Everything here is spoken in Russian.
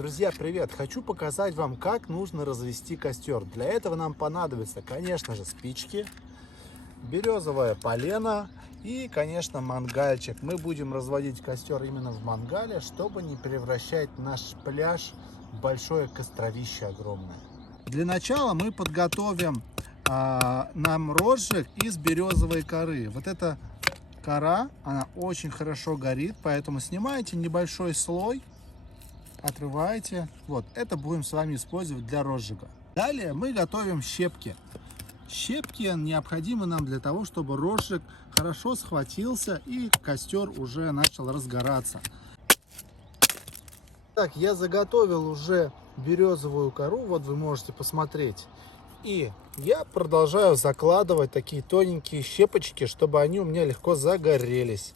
Друзья, привет! Хочу показать вам, как нужно развести костер. Для этого нам понадобится, конечно же, спички, березовое полено и, конечно, мангальчик. Мы будем разводить костер именно в мангале, чтобы не превращать наш пляж в большое костровище огромное. Для начала мы подготовим нам розжиг из березовой коры. Вот эта кора, она очень хорошо горит, поэтому снимаете небольшой слой. Отрываете. Вот, это будем с вами использовать для розжига. Далее мы готовим щепки. Щепки необходимы нам для того, чтобы розжиг хорошо схватился и костер уже начал разгораться. Так, я заготовил уже березовую кору, вот вы можете посмотреть. И я продолжаю закладывать такие тоненькие щепочки, чтобы они у меня легко загорелись.